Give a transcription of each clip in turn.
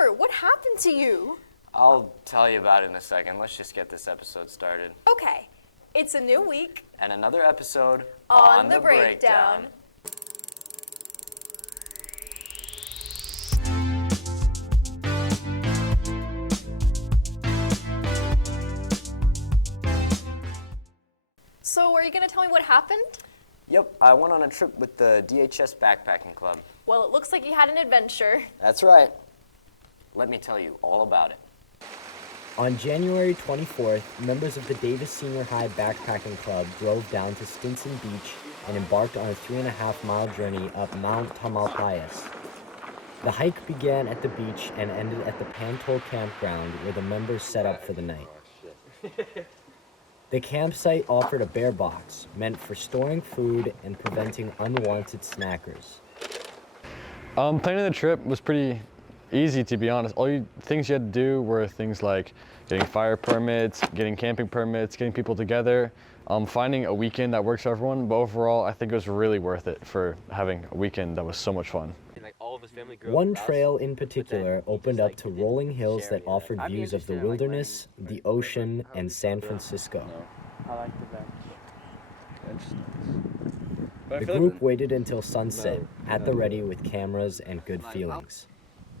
Everett, what happened to you? I'll tell you about it in a second. Let's just get this episode started. Okay, it's a new week. And another episode on the Brakedown. So, are you going to tell me what happened? Yep, I went on a trip with the DHS Backpacking Club. Well, it looks like you had an adventure. That's right. Let me tell you all about it. On January 24th, members of the Davis Senior High Backpacking Club drove down to Stinson Beach and embarked on a 3.5-mile journey up Mount Tamalpais. The hike began at the beach and ended at the Pantol campground where the members set up for the night. The campsite offered a bear box, meant for storing food and preventing unwanted snackers. Planning the trip was pretty easy, to be honest. Things you had to do were things like getting fire permits, getting camping permits, getting people together, finding a weekend that works for everyone. But overall, I think it was really worth it for having a weekend that was so much fun. One trail in particular opened up to rolling hills that offered views of the wilderness, the ocean, and San Francisco. The group waited until sunset, at the ready with cameras and good feelings.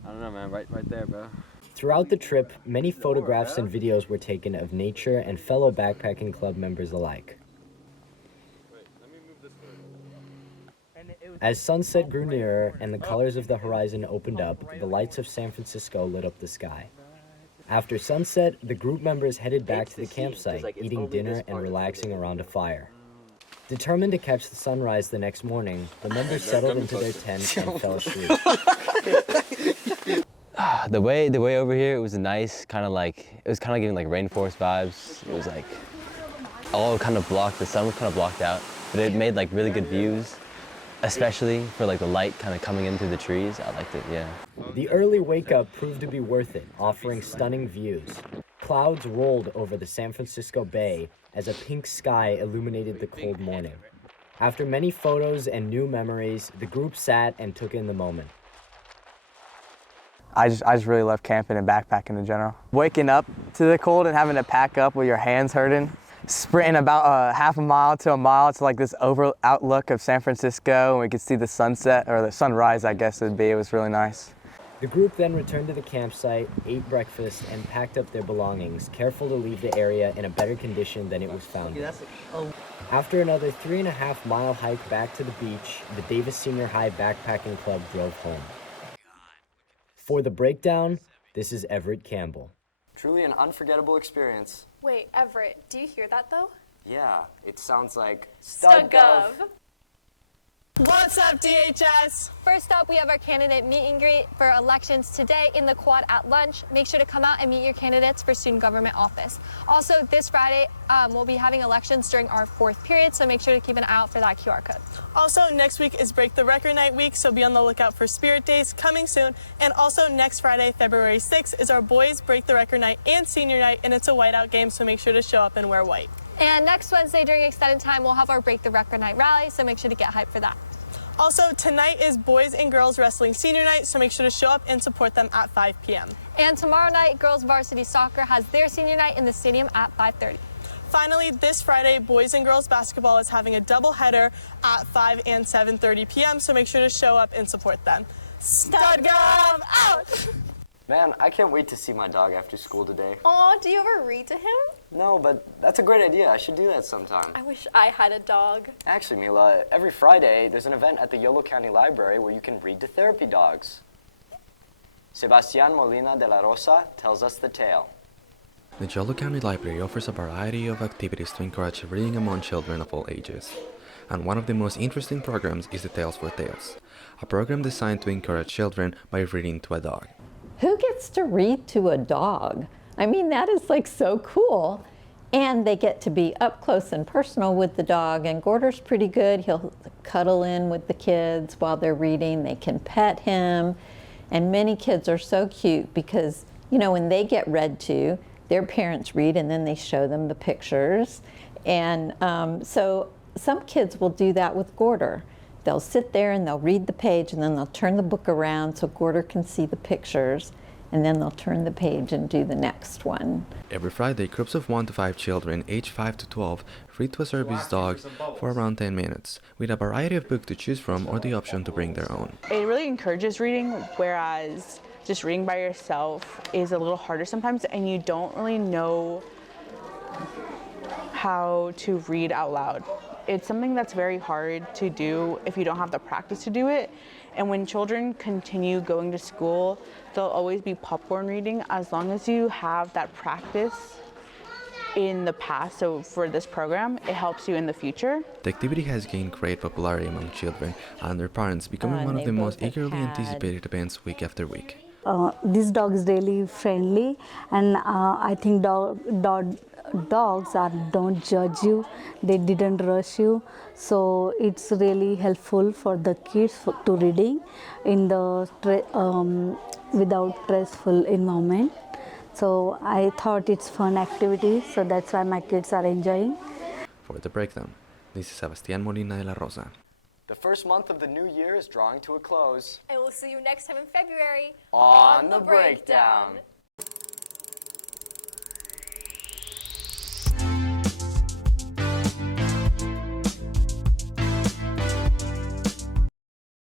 I don't know, man. Right there, bro. Throughout the trip, many photographs and videos were taken of nature and fellow backpacking club members alike. As sunset grew nearer and the colors of the horizon opened up, the lights of San Francisco lit up the sky. After sunset, the group members headed back to the campsite, eating dinner and relaxing around a fire. Determined to catch the sunrise the next morning, the members settled into their tents and fell asleep. The way over here, it was nice, kind of giving like rainforest vibes. It was like all kind of blocked, the sun was kind of blocked out, but it made like really good views, especially for like the light kind of coming in through the trees. I liked it, yeah. The early wake-up proved to be worth it, offering stunning views. Clouds rolled over the San Francisco Bay as a pink sky illuminated the cold morning. After many photos and new memories, the group sat and took in the moment. I just really love camping and backpacking in general. Waking up to the cold and having to pack up with your hands hurting, sprinting about half a mile to a mile to like this outlook of San Francisco, and we could see the sunset, or the sunrise, I guess it'd be. It was really nice. The group then returned to the campsite, ate breakfast, and packed up their belongings, careful to leave the area in a better condition than it was found in. After another 3.5-mile hike back to the beach, the Davis Senior High Backpacking Club drove home. For The Brakedown, this is Everett Campbell. Truly an unforgettable experience. Wait, Everett, do you hear that though? Yeah, it sounds like StudGov. What's up, DHS? First up, we have our candidate meet and greet for elections today in the quad at lunch. Make sure to come out and meet your candidates for student government office. Also, this Friday, we'll be having elections during our 4th period, so make sure to keep an eye out for that QR code. Also, next week is Break the Record Night week, so be on the lookout for Spirit Days coming soon. And also, next Friday, February 6th, is our boys' Break the Record Night and Senior Night, and it's a whiteout game, so make sure to show up and wear white. And next Wednesday during extended time, we'll have our Break the Record Night rally, so make sure to get hyped for that. Also, tonight is Boys and Girls Wrestling Senior Night, so make sure to show up and support them at 5 p.m. And tomorrow night, Girls Varsity Soccer has their senior night in the stadium at 5:30. Finally, this Friday, Boys and Girls Basketball is having a doubleheader at 5 and 7:30 p.m., so make sure to show up and support them. StudGov out! Man, I can't wait to see my dog after school today. Aw, do you ever read to him? No, but that's a great idea. I should do that sometime. I wish I had a dog. Actually, Mila, every Friday there's an event at the Yolo County Library where you can read to therapy dogs. Sebastian Molina de la Rosa tells us the tale. The Yolo County Library offers a variety of activities to encourage reading among children of all ages. And one of the most interesting programs is the Tales for Tales, a program designed to encourage children by reading to a dog. Who gets to read to a dog? I mean, that is like so cool. And they get to be up close and personal with the dog. And Gorder's pretty good. He'll cuddle in with the kids while they're reading. They can pet him. And many kids are so cute because, you know, when they get read to, their parents read and then they show them the pictures. And so some kids will do that with Gorder. They'll sit there and they'll read the page and then they'll turn the book around so Gorder can see the pictures. and then they'll turn the page and do the next one. Every Friday, groups of 1 to 5 children, aged 5 to 12, read to a service dog for around 10 minutes, with a variety of books to choose from or the option to bring their own. It really encourages reading, whereas just reading by yourself is a little harder sometimes, and you don't really know how to read out loud. It's something that's very hard to do if you don't have the practice to do it. And when children continue going to school, there'll always be popcorn reading as long as you have that practice in the past. So for this program, it helps you in the future. The activity has gained great popularity among children and their parents, becoming one of the most eagerly anticipated events week after week. This dog is really friendly, and I think dogs don't judge you, they didn't rush you, so it's really helpful for the kids to reading in the without stressful environment. So I thought it's fun activity, so that's why my kids are enjoying. For the Breakdown, this is Sebastian Molina de la Rosa. The first month of the new year is drawing to a close. And we'll see you next time in February on The Breakdown.